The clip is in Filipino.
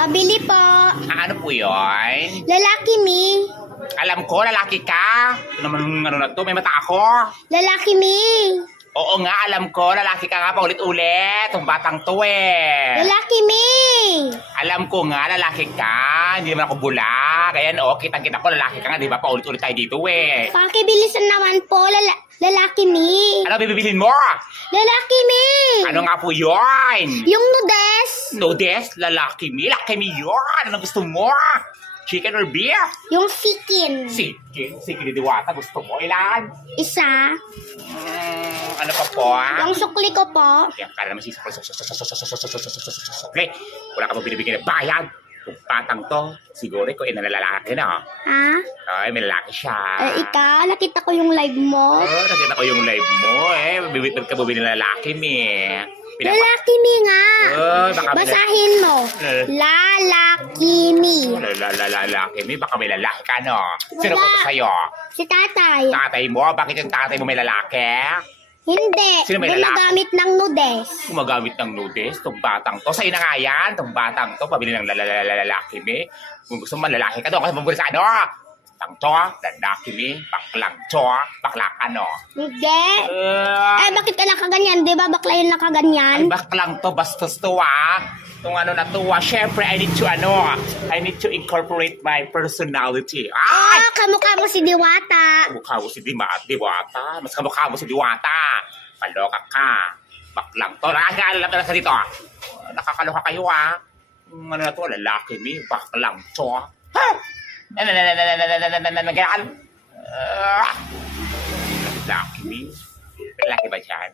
Pabili po. Ano po yun? Lalaki, mi. Alam ko, lalaki ka. Ano naman ano na to? May mata ako. Lalaki, mi. Oo nga, alam ko. Lalaki ka nga pa ulit-ulit. Ang batang to eh. Lalaki, mi. Alam ko nga, lalaki ka. Hindi naman ako bula. Kaya no, oh, kitang-kita ko, lalaki ka nga. Di ba? Paulit-ulit tayo dito eh. Pakibilisan naman po. Lala Lalaki mi. Ano bibilhin mo? Lalaki mi. Ano nga po yun? Yung nudes. Nudes? Lalaki mi? Laki mi yun. Ano gusto mo? Chicken or beef? Yung chicken. Chicken? Chicken ni Diwata. Gusto mo? Ilan? Isa. Mm, ano pa po? Yung sukli ko po. Kaya ka naman si sukli. Sukli. Wala ka mo binibigyan ng bayad. Patang to, siguro ko inalalaki eh, na. Oh. Ha? Ay, may lalaki siya. Eh, ikaw, nakita ko yung live mo. Oh, nakita ko yung live mo eh. Bibitbit ka bumili ng lalaki, mi. Lalaki mi nga. Oh, baka Basahin mo. Eh. Lalaki mi. Lalaki, mi. Baka may lalaki ka, no? Sino ko sa'yo? Si tatay. Tatay mo? Bakit yung tatay mo may lalaki? Hindi. Sino may gumagamit ng nudes. Gumagamit ng nudes? Itong batang to. Sa'yo na nga yan. Itong batang to. Pabili ng lalaki mi. Kung gusto mo lalaki ka to. Kasi mabuli sa ano. Tang to. Lalaki mi. Baklang to. Ah. Bakla ka no. Hindi. Ah. Eh, bakit ka nakaganyan? Di ba bakla yung nakaganyan? Ay, baklang to. Bastos to ah. tong ano na to, uh, syempre, I need to, ano, ah, I need to incorporate my personality. Ay! Ah, kamukha mo si Diwata. Mukha mo si Dima Diwata. Mas kamukha mo si Diwata. Kaloka ka. Baklang to. Nakakaalam na ka dito. ah. Nakakaloka kayo, ah. Mm, Ano na to, lalaki mi. Baklang to. ah. Ha? Nagkakal. Ah! Lalaki mi. Lalaki ba dyan?